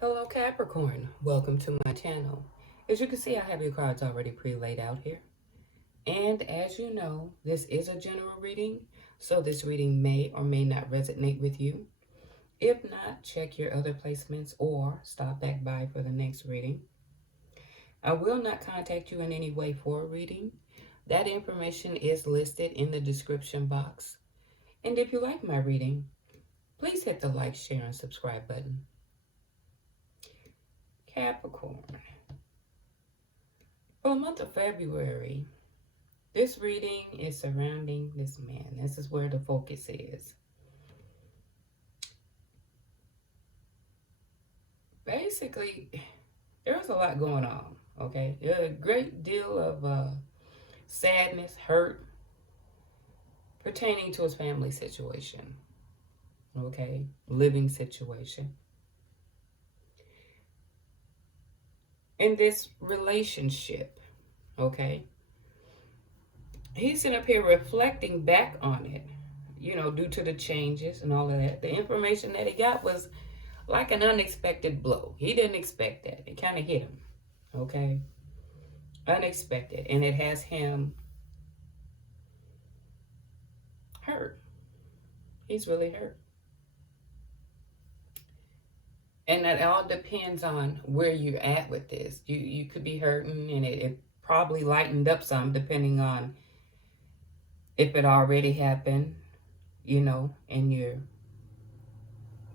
Hello Capricorn, welcome to my channel. As you can see, I have your cards already pre-laid out here. And as you know, this is a general reading, so this reading may or may not resonate with you. If not, check your other placements or stop back by for the next reading. I will not contact you in any way for a reading. That information is listed in the description box. And if you like my reading, please hit the like, share, and subscribe button. Capricorn. For the month of February, this reading is surrounding this man. This is where the focus is. Basically, there's a lot going on, okay? There's a great deal of sadness, hurt, pertaining to his family situation, okay? Living situation. In this relationship, okay? He's sitting up here reflecting back on it, you know, due to the changes and all of that. The information that he got was like an unexpected blow. He didn't expect that. It kind of hit him, okay? Unexpected. And it has him hurt. He's really hurt. And that all depends on where you're at with this. You could be hurting and it probably lightened up some depending on if it already happened, you know, and you're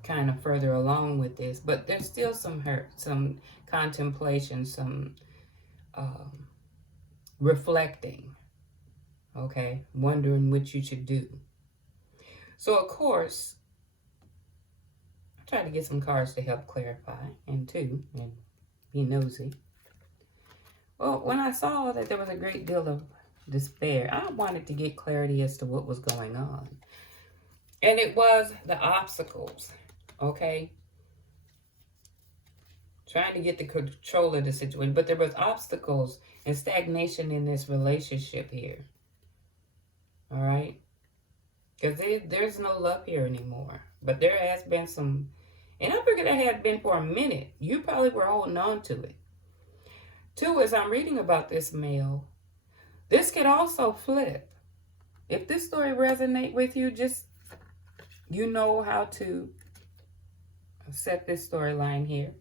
kind of further along with this. But there's still some hurt, some contemplation, some reflecting, okay? Wondering what you should do. So, of course, I tried to get some cards to help clarify, and be nosy. Well, when I saw that there was a great deal of despair, I wanted to get clarity as to what was going on. And it was the obstacles, okay? Trying to get the control of the situation. But there was obstacles and stagnation in this relationship here. All right? Because there's no love here anymore. But there has been some, and I figured it had been for a minute. You probably were holding on to it. Two, as I'm reading about this male, this could also flip. If this story resonates with you, just, you know how to set this storyline here.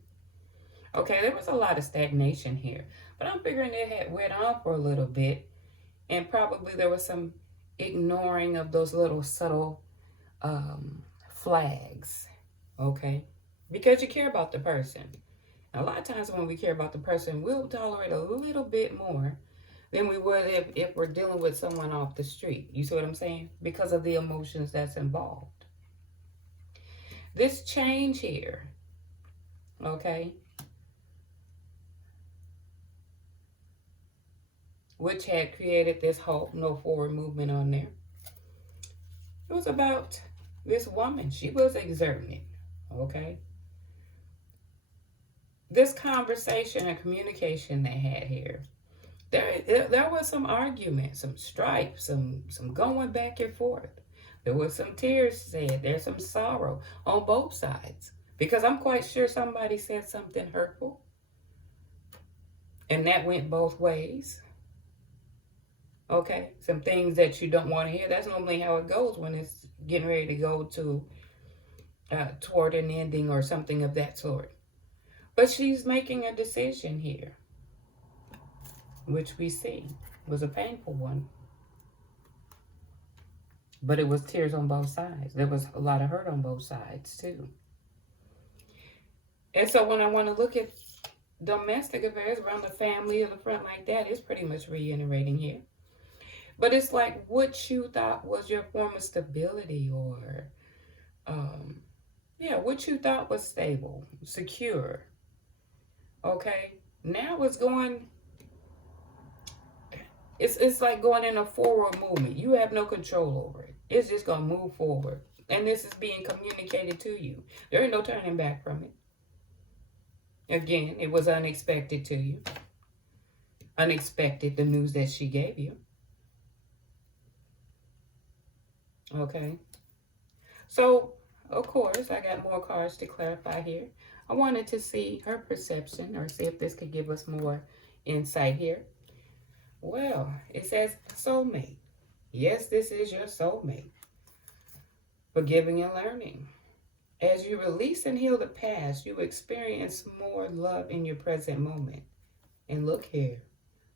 Okay, there was a lot of stagnation here. But I'm figuring it had went on for a little bit. And probably there was some ignoring of those little subtle flags. Okay? Because you care about the person. A lot of times when we care about the person, we'll tolerate a little bit more than we would if we're dealing with someone off the street. You see what I'm saying? Because of the emotions that's involved. This change here, okay, which had created this hope, no forward movement on there. It was about this woman. She was exerting it, okay? This conversation and communication they had here, there was some argument, some strife, some going back and forth. There was some tears said. There's some sorrow on both sides. Because I'm quite sure somebody said something hurtful. And that went both ways. Okay? Some things that you don't want to hear. That's normally how it goes when it's getting ready to go to toward an ending or something of that sort. But she's making a decision here, which we see was a painful one. But it was tears on both sides. There was a lot of hurt on both sides, too. And so when I want to look at domestic affairs around the family or the front like that, it's pretty much reiterating here. But it's like what you thought was your form of stability or, what you thought was stable, secure. Okay? Now it's going, it's like going in a forward movement. You have no control over it. It's just going to move forward. And this is being communicated to you. There ain't no turning back from it. Again, it was unexpected to you. Unexpected, the news that she gave you. Okay. So, of course, I got more cards to clarify here. I wanted to see her perception or see if this could give us more insight here. Well, it says soulmate. Yes, this is your soulmate. Forgiving and learning. As you release and heal the past, you experience more love in your present moment. And look here,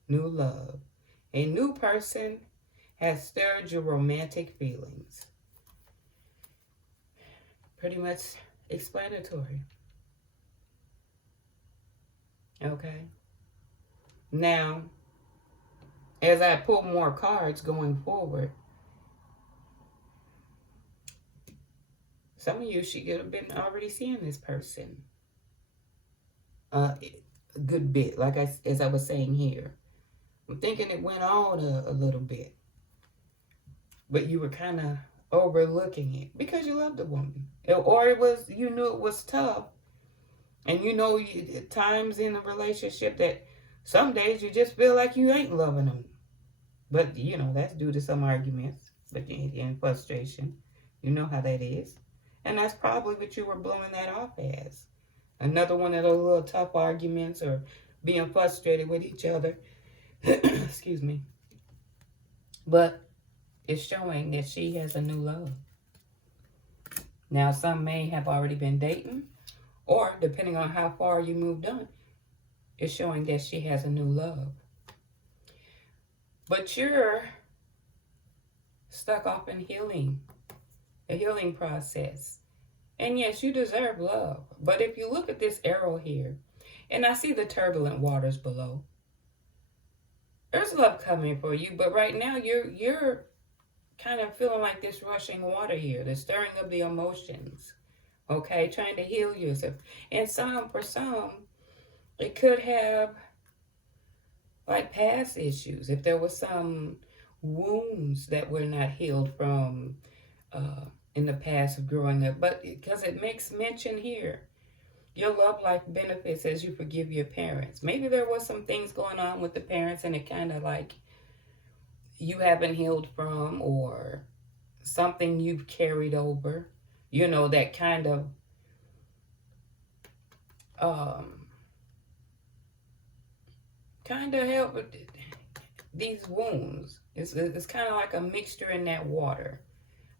new love. A new person has stirred your romantic feelings. Pretty much explanatory. Okay. Now, as I pull more cards going forward, some of you should have been already seeing this person a good bit, like as I was saying here. I'm thinking it went on a little bit, but you were kind of overlooking it because you loved the woman, or it was, you knew it was tough, and you know times in a relationship that some days you just feel like you ain't loving them, but you know that's due to some arguments, but in frustration, you know how that is, and that's probably what you were blowing that off as. Another one of those little tough arguments or being frustrated with each other. Excuse me. But it's showing that she has a new love. Now, some may have already been dating, or depending on how far you moved on, it's showing that she has a new love. But you're stuck off in healing, a healing process. And yes, you deserve love. But if you look at this arrow here, and I see the turbulent waters below, there's love coming for you, but right now you're kind of feeling like this rushing water here, the stirring of the emotions, okay, trying to heal yourself. And for some, it could have like past issues. If there was some wounds that were not healed from in the past of growing up, but because it makes mention here, your love life benefits as you forgive your parents. Maybe there was some things going on with the parents and it kind of like you haven't healed from, or something you've carried over, you know, that kind of help with these wounds. It's kind of like a mixture in that water.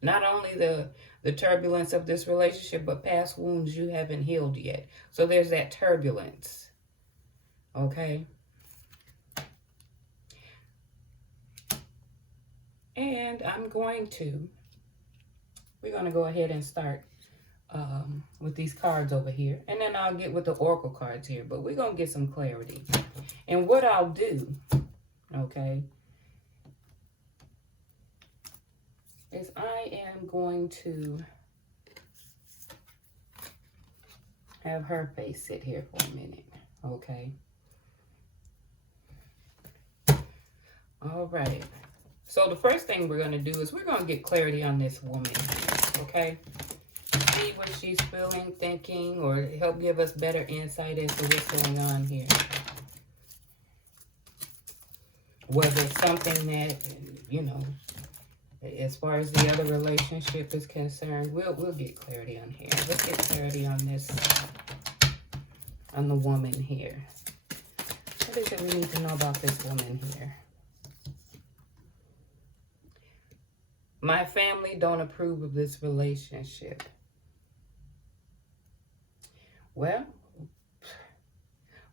Not only the turbulence of this relationship, but past wounds you haven't healed yet. So there's that turbulence. Okay? And we're going to go ahead and start with these cards over here. And then I'll get with the oracle cards here. But we're going to get some clarity. And what I'll do, okay, is I am going to have her face sit here for a minute, okay? All right. So the first thing we're going to do is we're going to get clarity on this woman, okay? See what she's feeling, thinking, or help give us better insight as to what's going on here. Was it something that, you know, as far as the other relationship is concerned, we'll get clarity on here. Let's get clarity on this, on the woman here. What is it we need to know about this woman here? My family don't approve of this relationship. Well,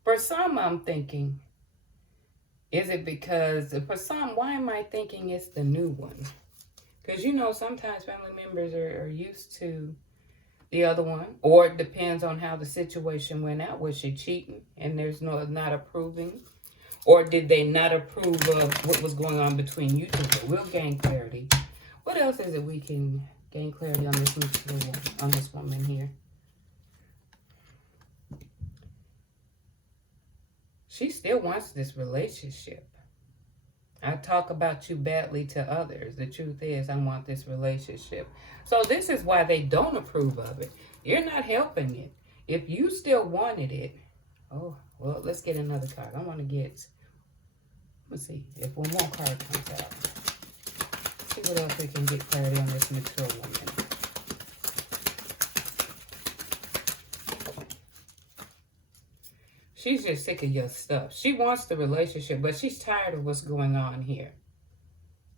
for some I'm thinking, is it because, for some, why am I thinking it's the new one? Because, you know, sometimes family members are used to the other one. Or it depends on how the situation went out. Was she cheating and there's not approving? Or did they not approve of what was going on between you two? But we'll gain clarity. What else is it we can gain clarity on this woman here? She still wants this relationship. I talk about you badly to others. The truth is, I want this relationship. So this is why they don't approve of it. You're not helping it. If you still wanted it, oh, well, let's get another card. I want to get, let's see if one more card comes out. See what else we can get clarity on this mature woman. She's just sick of your stuff. She wants the relationship, but she's tired of what's going on here.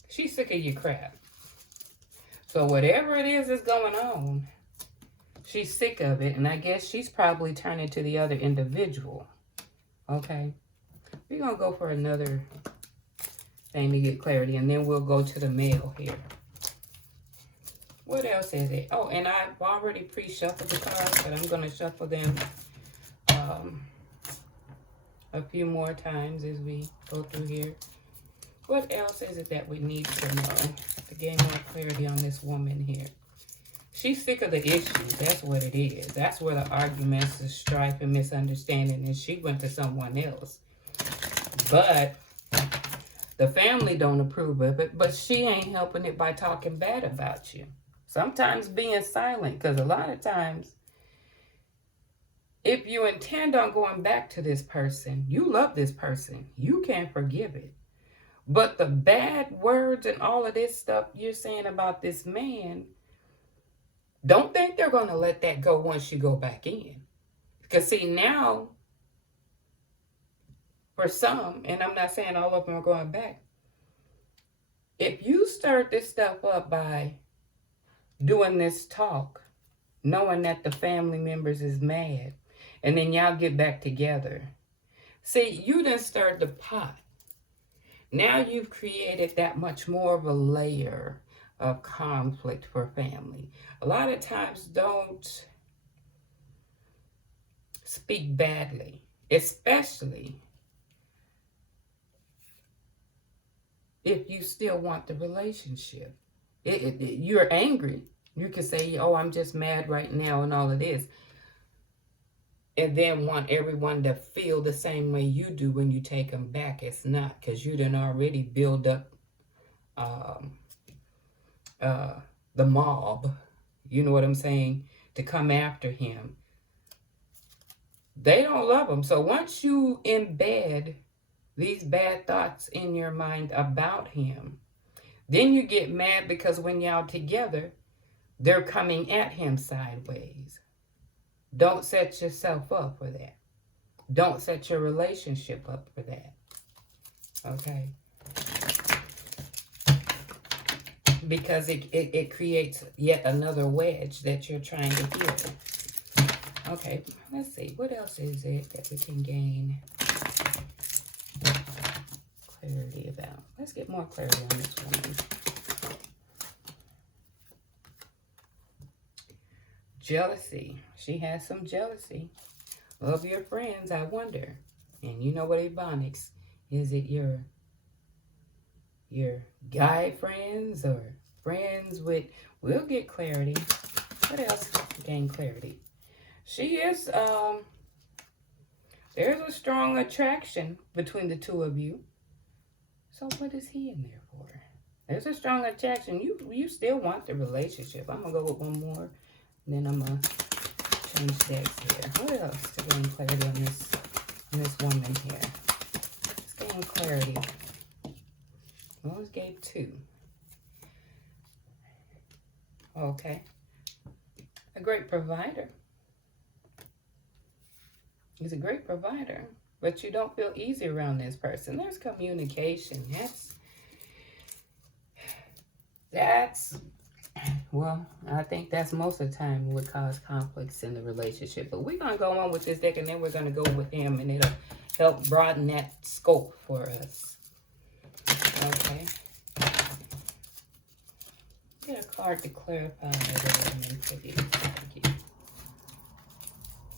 She's sick of your crap. So whatever it is that's going on, she's sick of it. And I guess she's probably turning to the other individual. Okay. We're going to go for another thing to get clarity. And then we'll go to the male here. What else is it? Oh, and I've already pre-shuffled the cards, but I'm going to shuffle them a few more times as we go through here. What else is it that we need to know to gain more clarity on this woman here? She's sick of the issues. That's what it is. That's where the arguments, the strife, and misunderstanding, and she went to someone else. But the family don't approve of it, but she ain't helping it by talking bad about you. Sometimes being silent, because a lot of times, if you intend on going back to this person, you love this person, you can't forgive it. But the bad words and all of this stuff you're saying about this man, don't think they're going to let that go once you go back in. Because see, now, for some, and I'm not saying all of them are going back, if you start this stuff up by doing this talk, knowing that the family members is mad, and then y'all get back together. See, you done stirred the pot. Now you've created that much more of a layer of conflict for family. A lot of times don't speak badly, especially if you still want the relationship. You're angry. You can say, oh, I'm just mad right now and all of this. And then want everyone to feel the same way you do when you take them back. It's not, because you done already build up the mob, you know what I'm saying, to come after him. They don't love him. So once you embed these bad thoughts in your mind about him, then you get mad because when y'all together, they're coming at him sideways. Don't set yourself up for that. Don't set your relationship up for that. Okay? Because it creates yet another wedge that you're trying to heal. Okay, let's see. What else is it that we can gain clarity about? Let's get more clarity on this woman. Jealousy. She has some jealousy of your friends, I wonder. And you know what, Ebonics? Is it your guy friends or friends with... We'll get clarity. What else to gain clarity? She is... there's a strong attraction between the two of you. So what is he in there for? There's a strong attraction. You still want the relationship. I'm going to go with one more. And then I'm going to change decks here. What else to gain clarity on this woman here? Let's gain clarity. I always gave 2. Okay. A great provider. He's a great provider. But you don't feel easy around this person. There's communication. That's well, I think that's most of the time what cause conflicts in the relationship. But we're going to go on with this deck, and then we're going to go with him, and it'll help broaden that scope for us. Okay. Get a card to clarify the woman for you. Thank you.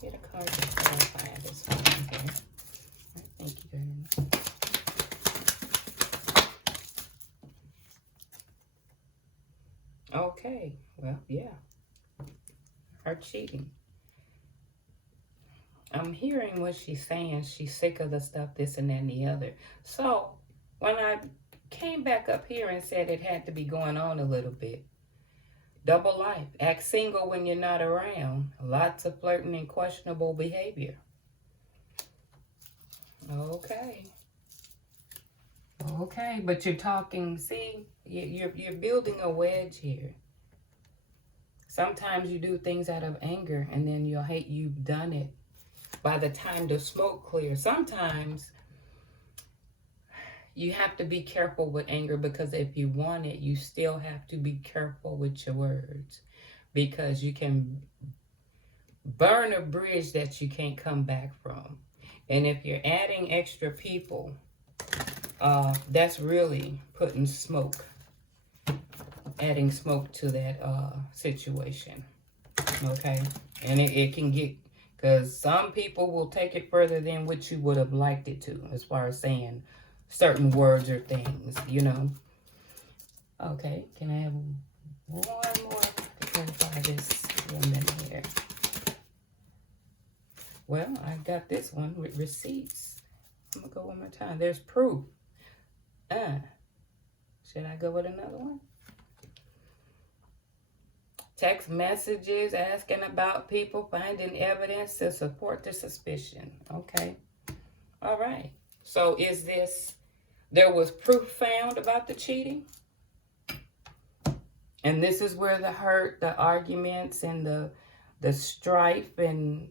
Get a card to clarify this one here. All right, thank you very much. Okay, well, yeah. Her cheating. I'm hearing what she's saying. She's sick of the stuff, this and that and the other. So, when I came back up here and said it had to be going on a little bit, double life. Act single when you're not around. Lots of flirting and questionable behavior. Okay. Okay, but you're talking, see, you're building a wedge here. Sometimes you do things out of anger, and then you'll hate you've done it by the time the smoke clears. Sometimes you have to be careful with anger, because if you want it, you still have to be careful with your words, because you can burn a bridge that you can't come back from. And if you're adding extra people, that's really putting smoke, adding smoke to that situation. Okay? And it can get, because some people will take it further than what you would have liked it to, as far as saying certain words or things, you know. Okay, can I have one more to clarify this woman here? Well, I got this one with receipts. I'm going to go one more time. There's proof. Should I go with another one? Text messages asking about people, finding evidence to support the suspicion. Okay. All right. So is this, there was proof found about the cheating? And this is where the hurt, the arguments, and the strife, and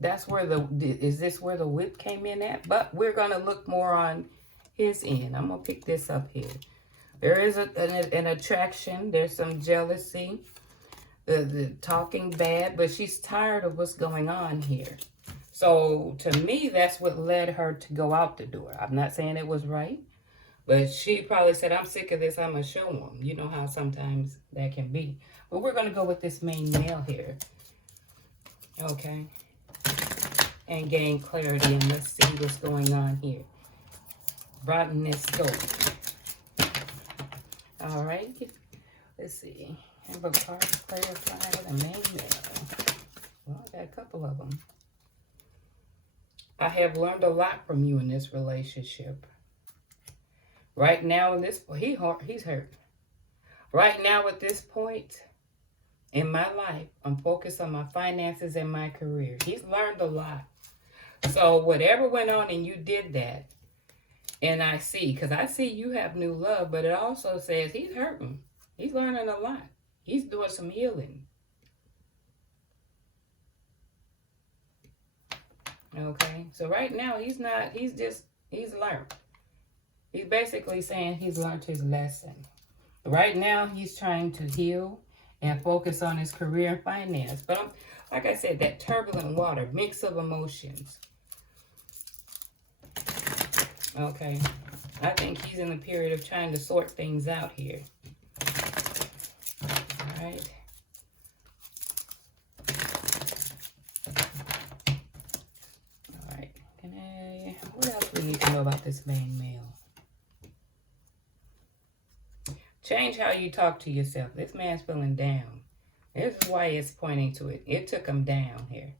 that's where is this where the whip came in at? But we're going to look more on his end. I'm going to pick this up here. There is an attraction. There's some jealousy. The talking bad. But she's tired of what's going on here. So, to me, that's what led her to go out the door. I'm not saying it was right. But she probably said, I'm sick of this. I'm going to show them. You know how sometimes that can be. But we're going to go with this main male here. Okay. And gain clarity. And let's see what's going on here. Broaden this scope. All right. Let's see. Have a card to clarify the main male. Well, I got a couple of them. I have learned a lot from you in this relationship. Right now, in this, he's hurt. Right now, at this point in my life, I'm focused on my finances and my career. He's learned a lot. So whatever went on and you did that, and I see, because I see you have new love, but it also says he's hurting. He's learning a lot. He's doing some healing. Okay, so right now he's learned. He's basically saying he's learned his lesson. Right now he's trying to heal and focus on his career and finance. But like I said, that turbulent water, mix of emotions. Okay, I think he's in a period of trying to sort things out here. All right. All right. What else we need to know about this main male? Change how you talk to yourself. This man's feeling down. This is why it's pointing to it. It took him down here.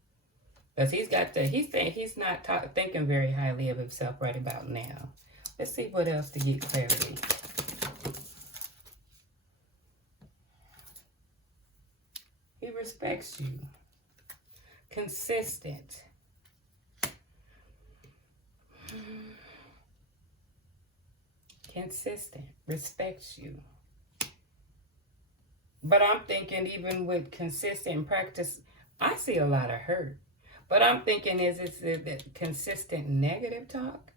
Because he's not thinking very highly of himself right about now. Let's see what else to get clarity. He respects you. Consistent. Consistent. Respects you. But I'm thinking even with consistent practice, I see a lot of hurt. But I'm thinking, is it the consistent negative talk?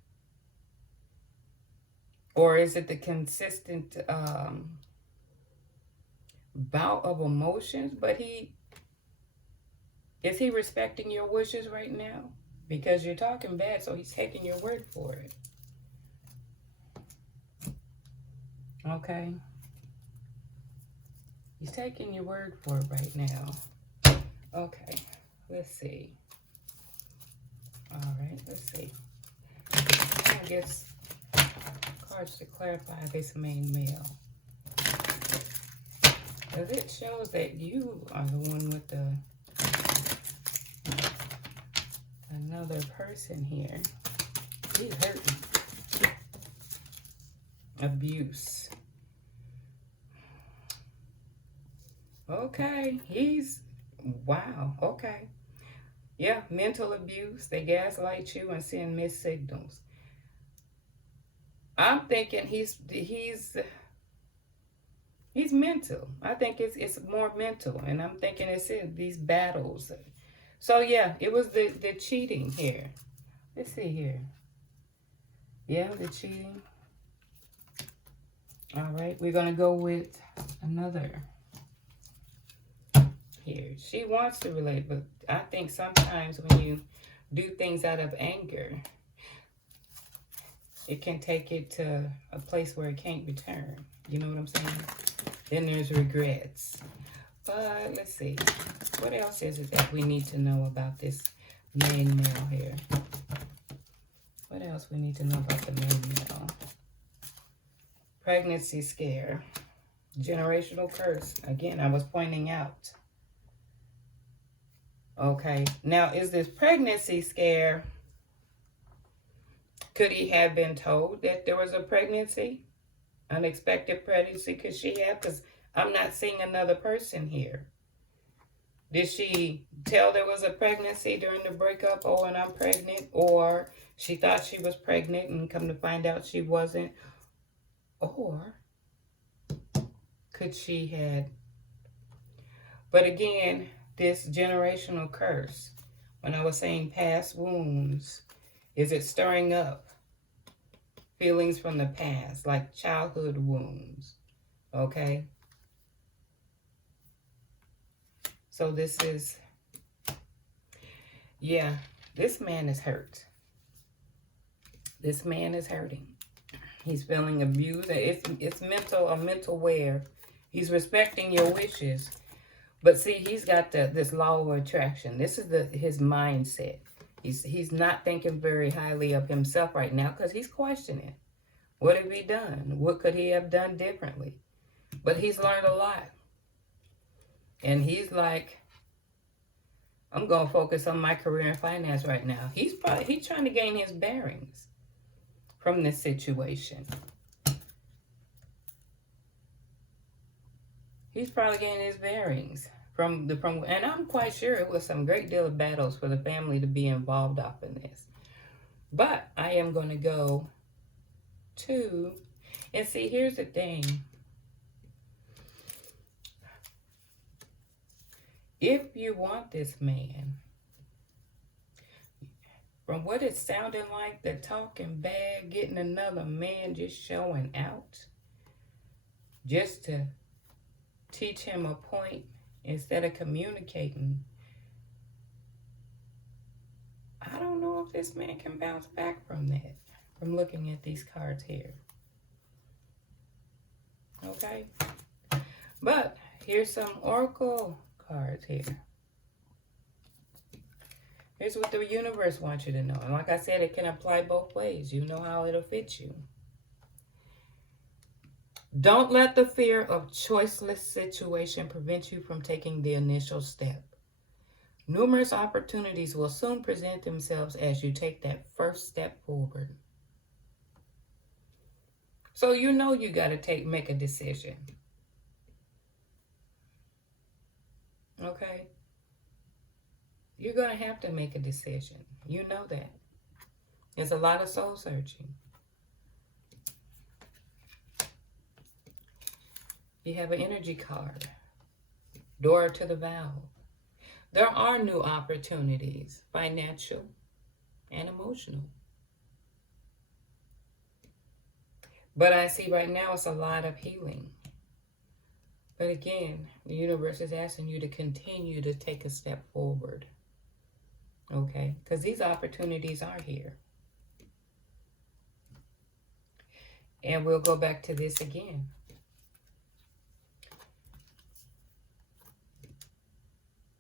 Or is it the consistent bout of emotions? But is he respecting your wishes right now? Because you're talking bad, so he's taking your word for it. Okay. He's taking your word for it right now. Okay. Let's see. All right, let's see. I guess cards to clarify this main male. Because it shows that you are the one with another person here. He's hurting. Abuse. Okay, wow, okay. Yeah, mental abuse. They gaslight you and send missed signals. I'm thinking he's mental. I think it's more mental, and I'm thinking it's these battles. So yeah, it was the cheating here. Let's see here. Yeah, the cheating. All right, we're going to go with another here. She wants to relate, but I think sometimes when you do things out of anger, it can take it to a place where it can't return. You know what I'm saying? Then there's regrets. But let's see. What else is it that we need to know about this main male here? What else we need to know about the main male? Pregnancy scare. Generational curse. Again, I was pointing out. Okay. Now, is this pregnancy scare... Could he have been told that there was a pregnancy? Unexpected pregnancy? Could she have? Because I'm not seeing another person here. Did she tell there was a pregnancy during the breakup? Oh, and I'm pregnant. Or she thought she was pregnant and come to find out she wasn't. Or could she had... But again, this generational curse. When I was saying past wounds, is it stirring up feelings from the past, like childhood wounds? Okay. So this is, yeah, this man is hurt. This man is hurting. He's feeling abused. It's mental, a mental wear. He's respecting your wishes. But see, he's got this law of attraction. This is his mindset. He's not thinking very highly of himself right now because he's questioning. What have he done? What could he have done differently? But he's learned a lot. And he's like, I'm going to focus on my career and finance right now. He's trying to gain his bearings from this situation. He's probably getting his bearings from and I'm quite sure it was some great deal of battles for the family to be involved up in this. But I am going to go to, and see, here's the thing. If you want this man, from what it's sounding like, they're talking bad, getting another man just showing out, just to teach him a point instead of communicating. I don't know if this man can bounce back from that, from looking at these cards here. Okay? But here's some oracle cards here. Here's what the universe wants you to know. And like I said, it can apply both ways. You know how it'll fit you. Don't let the fear of choiceless situation prevent you from taking the initial step. Numerous opportunities will soon present themselves as you take that first step forward. So you know you got to make a decision. Okay? You're going to have to make a decision. You know that. There's a lot of soul searching. You have an energy card. Door to the vow. There are new opportunities, financial and emotional. But I see right now it's a lot of healing. But again, the universe is asking you to continue to take a step forward. Okay? Because these opportunities are here. And we'll go back to this again.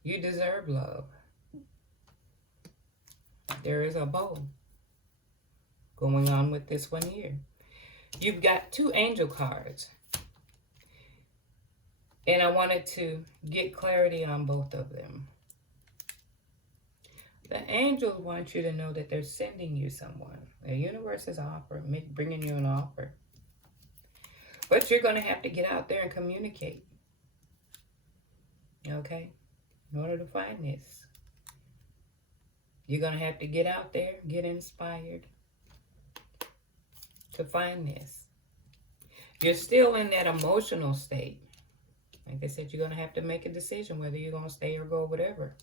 You deserve love. There is a bow going on with this one here. You've got two angel cards. And I wanted to get clarity on both of them. The angels want you to know that they're sending you someone. The universe is bringing you an offer. But you're going to have to get out there and communicate. Okay? In order to find this, you're going to have to get out there, get inspired to find this. You're still in that emotional state. Like I said, you're going to have to make a decision whether you're going to stay or go, whatever.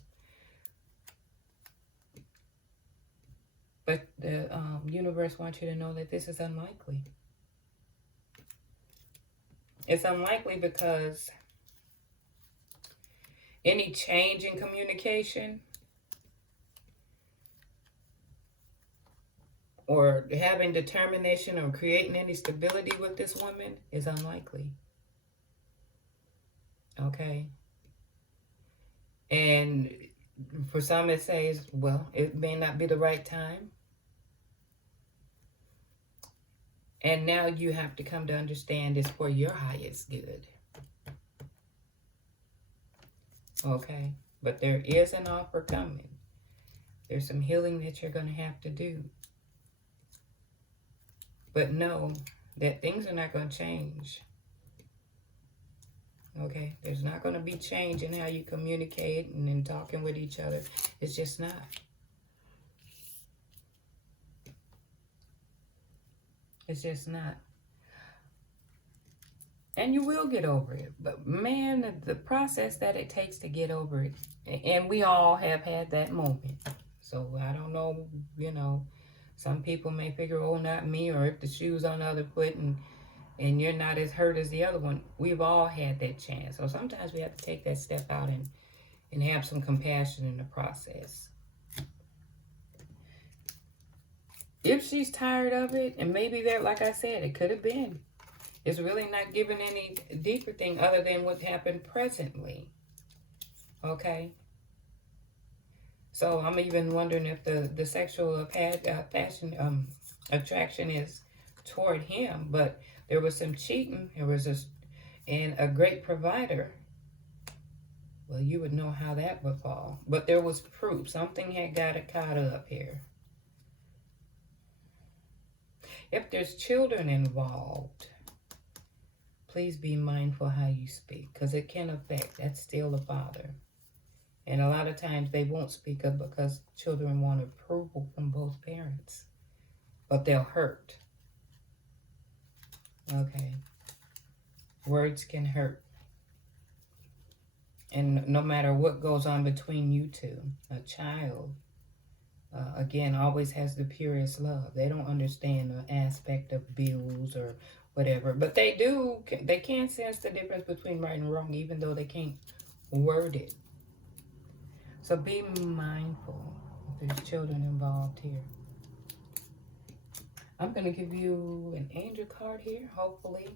The universe wants you to know that this is unlikely. It's unlikely because any change in communication or having determination or creating any stability with this woman is unlikely. Okay? And for some it says, well, it may not be the right time. And now you have to come to understand it's for your highest good. Okay? But there is an offer coming. There's some healing that you're going to have to do. But know that things are not going to change. Okay? There's not going to be change in how you communicate and in talking with each other. It's just not. It's just not. And you will get over it. But man, the process that it takes to get over it. And we all have had that moment. So I don't know, you know. Some people may figure, oh, not me. Or if the shoe's on the other foot and you're not as hurt as the other one. We've all had that chance. So sometimes we have to take that step out and have some compassion in the process. If she's tired of it, and maybe that, like I said, it could have been. It's really not giving any deeper thing other than what happened presently. Okay? So I'm even wondering if the sexual attraction is toward him. But there was some cheating. There was a great provider. Well, you would know how that would fall. But there was proof. Something had got it caught up here. If there's children involved, please be mindful how you speak, because it can affect. That's still the father. And a lot of times they won't speak up because children want approval from both parents. But they'll hurt. Okay. Words can hurt. And no matter what goes on between you two, a child, again, always has the purest love. They don't understand the aspect of bills or whatever. But they do. They can sense the difference between right and wrong, even though they can't word it. So be mindful if there's children involved here. I'm going to give you an angel card here, hopefully,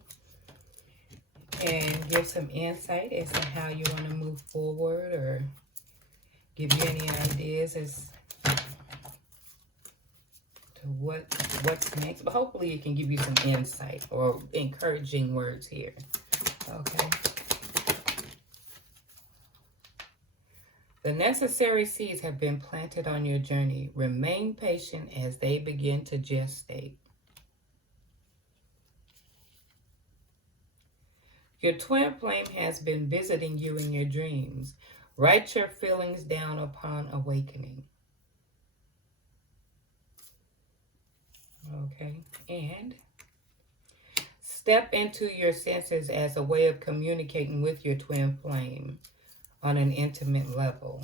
and give some insight as to how you want to move forward, or give you any ideas as to what's next. But hopefully it can give you some insight or encouraging words here. Okay. The necessary seeds have been planted on your journey. Remain patient as they begin to gestate. Your twin flame has been visiting you in your dreams. Write your feelings down upon awakening. Okay, and step into your senses as a way of communicating with your twin flame on an intimate level.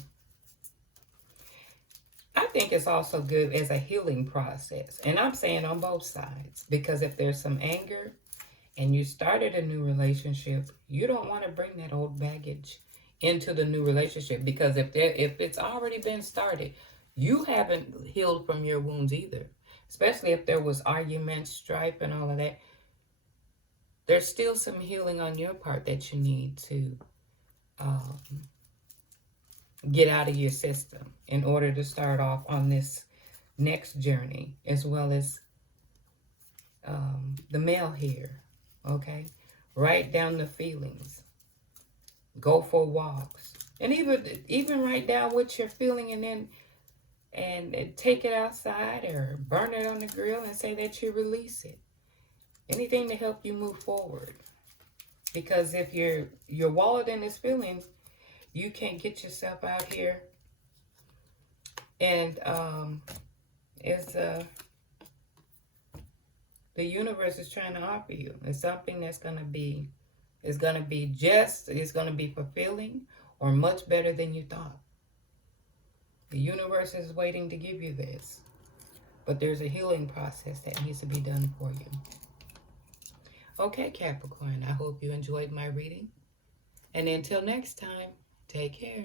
I think it's also good as a healing process. And I'm saying on both sides. Because if there's some anger and you started a new relationship, you don't want to bring that old baggage into the new relationship. Because if it's already been started, you haven't healed from your wounds either. Especially if there was arguments, strife, and all of that. There's still some healing on your part that you need to get out of your system in order to start off on this next journey, as well as the male here. Okay, write down the feelings, go for walks, and even write down what you're feeling, and then take it outside or burn it on the grill and say that you release it. Anything to help you move forward. Because if you're wallowed in this feeling, you can't get yourself out here. And the universe is trying to offer you. It's something that's going to be fulfilling or much better than you thought. The universe is waiting to give you this. But there's a healing process that needs to be done for you. Okay, Capricorn, I hope you enjoyed my reading. And until next time, take care.